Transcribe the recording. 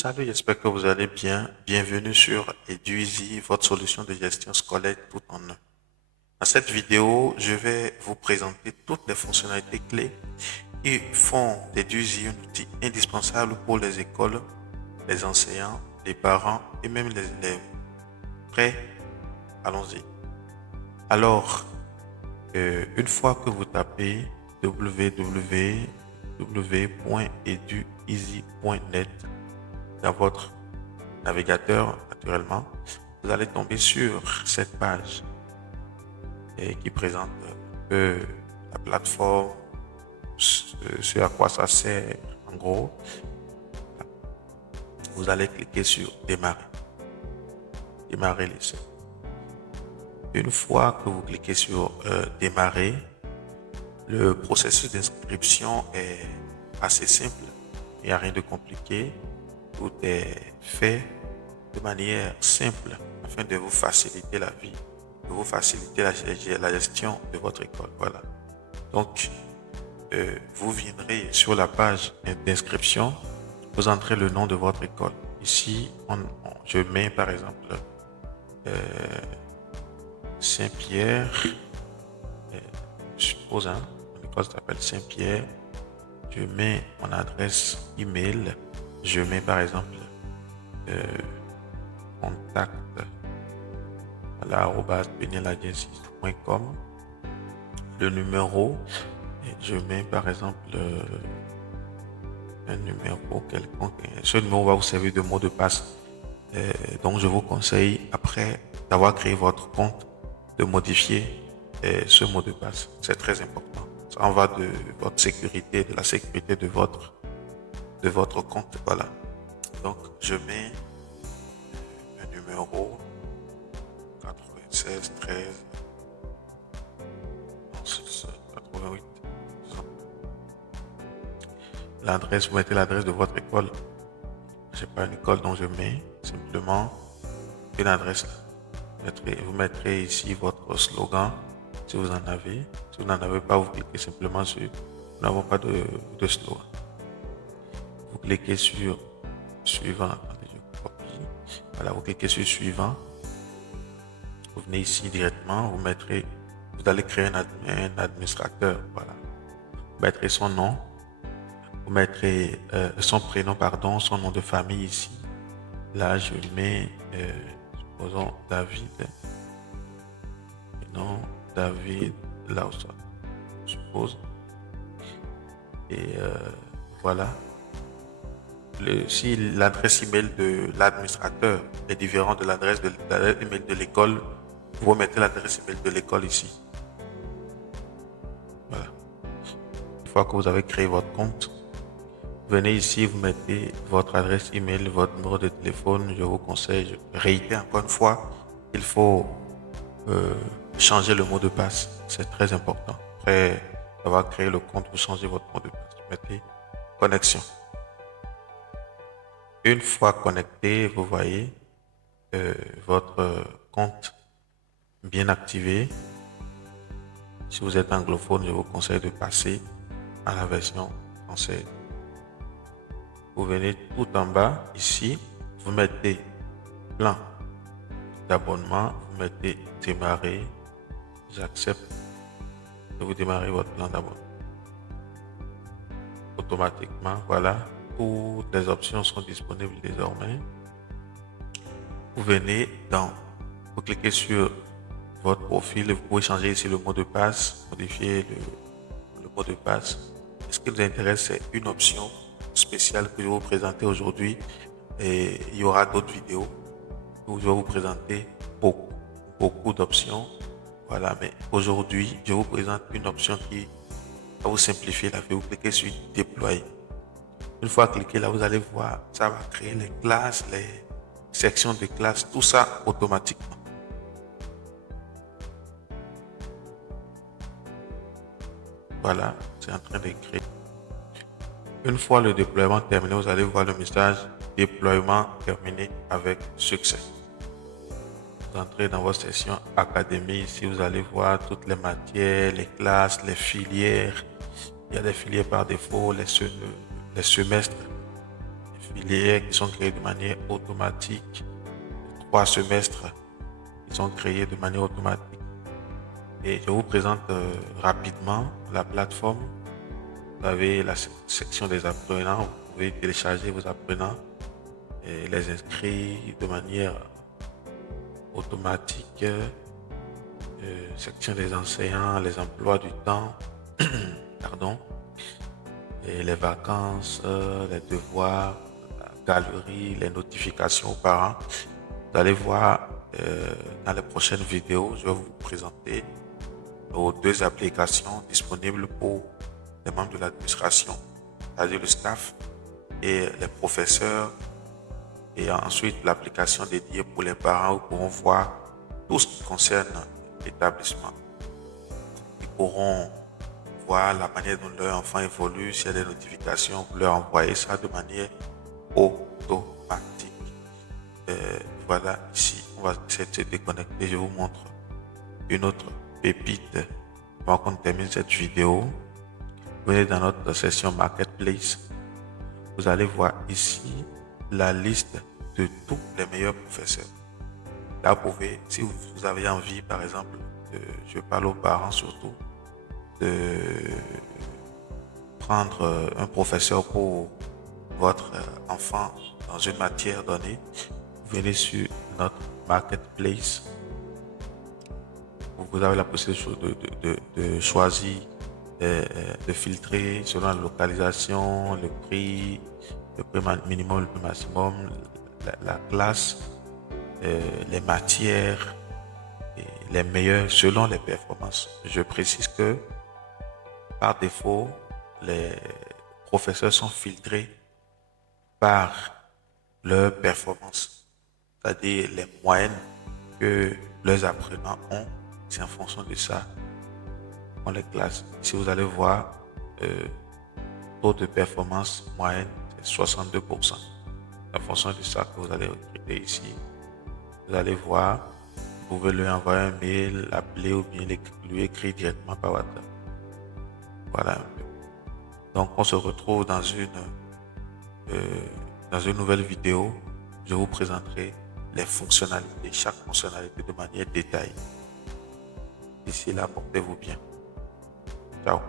Salut, j'espère que vous allez bien. Bienvenue sur Edueasy, votre solution de gestion scolaire tout en un. Dans cette vidéo, je vais vous présenter toutes les fonctionnalités clés qui font d'Edueasy un outil indispensable pour les écoles, les enseignants, les parents et même les élèves. Prêt? Allons-y. Alors, une fois que vous tapez www.edueasy.net dans votre navigateur, naturellement, vous allez tomber sur cette page qui présente la plateforme, ce à quoi ça sert. En gros, vous allez cliquer sur démarrer, démarrer l'essai. Une fois que vous cliquez sur démarrer, le processus d'inscription est assez simple. Il n'y a rien de compliqué. Tout est fait de manière simple afin de vous faciliter la vie, de vous faciliter la gestion de votre école. Voilà. Donc, vous viendrez sur la page d'inscription, vous entrez le nom de votre école. Ici, je mets par exemple Saint-Pierre, je suppose, mon école s'appelle Saint-Pierre. Je mets mon adresse email. Je mets par exemple contact @benelagensis.com. Le numéro, je mets par exemple un numéro quelconque. Ce numéro va vous servir de mot de passe. Donc je vous conseille, après d'avoir créé votre compte, de modifier ce mot de passe. C'est très important. Ça en va de votre sécurité, de la sécurité de votre compte. Voilà. Donc je mets un numéro 96 13 88. L'adresse, vous mettez l'adresse de votre école. Je n'ai pas une école, donc je mets simplement une adresse. Vous mettrez ici votre slogan, si vous en avez. Si vous n'en avez pas, vous cliquez simplement sur « Nous n'avons pas de slogan ». Vous cliquez sur « Suivant ». Attendez, je copie. Voilà, vous cliquez sur « Suivant ». Vous venez ici directement, vous allez créer un administrateur. Voilà. Vous mettrez son nom. Vous mettrez son prénom, son nom de famille ici. Là, je mets, supposons, David. Non, David Lawson, je suppose. Et voilà. Si l'adresse email de l'administrateur est différente de l'adresse email de l'école, vous mettez l'adresse email de l'école ici. Voilà. Une fois que vous avez créé votre compte, venez ici, vous mettez votre adresse email, votre numéro de téléphone. Je vous conseille, je réitère encore une fois, il faut changer le mot de passe. C'est très important. Après avoir créé le compte, vous changez votre mot de passe. Vous mettez connexion. Une fois connecté, vous voyez votre compte bien activé. Si vous êtes anglophone, je vous conseille de passer à la version française. Vous venez tout en bas, ici, vous mettez plan d'abonnement, vous mettez démarrer, j'accepte et vous démarrez votre plan d'abonnement. Automatiquement, voilà, toutes les options sont disponibles désormais. Vous venez vous cliquez sur votre profil, vous pouvez changer ici le mot de passe, modifier le mot de passe. Ce qui vous intéresse, c'est une option spéciale que je vais vous présenter aujourd'hui, et il y aura d'autres vidéos où je vais vous présenter beaucoup d'options. Voilà, mais aujourd'hui, je vous présente une option qui va vous simplifier la vie. Vous cliquez sur déployer. Une fois cliqué là, vous allez voir, ça va créer les classes, les sections de classe, tout ça automatiquement. Voilà, c'est en train de créer. Une fois le déploiement terminé, vous allez voir le message déploiement terminé avec succès. Vous entrez dans votre section académie. Ici, vous allez voir toutes les matières, les classes, les filières. Il y a des filières par défaut, les semestres, les filières qui sont créées de manière automatique. 3 semestres qui sont créés de manière automatique. Et je vous présente rapidement la plateforme. Vous avez la section des apprenants. Vous pouvez télécharger vos apprenants et les inscrire de manière automatique. Section des enseignants, les emplois du temps, pardon, et les vacances, les devoirs, la galerie, les notifications aux parents. Vous allez voir dans les prochaines vidéos, je vais vous présenter aux 2 applications disponibles pour les membres de l'administration, c'est-à-dire le staff et les professeurs, et ensuite l'application dédiée pour les parents où ils pourront voir tout ce qui concerne l'établissement. Ils pourront voir la manière dont leur enfant évolue, s'il y a des notifications, vous leur envoyez ça de manière automatique. Voilà, ici, on va essayer de se déconnecter. Je vous montre une autre pépite avant qu'on termine cette vidéo. Venez dans notre session Marketplace. Vous allez voir ici la liste de tous les meilleurs professeurs. Là, vous pouvez, si vous avez envie, par exemple, je parle aux parents surtout, de prendre un professeur pour votre enfant dans une matière donnée, vous venez sur notre Marketplace. Vous avez la possibilité de choisir, de filtrer selon la localisation, le prix minimum, le prix maximum, la classe, les matières, et les meilleurs selon les performances. Je précise que par défaut, les professeurs sont filtrés par leurs performances, c'est-à-dire les moyennes que leurs apprenants ont. C'est en fonction de ça qu'on les classe. Si vous allez voir, taux de performance moyenne, c'est 62%. En fonction de ça que vous allez recruter ici, vous allez voir, vous pouvez lui envoyer un mail, l'appeler ou bien lui écrire directement par WhatsApp. Voilà un peu. Donc, on se retrouve dans une nouvelle vidéo. Je vous présenterai les fonctionnalités, chaque fonctionnalité de manière détaillée. D'ici là, portez-vous bien. Ciao.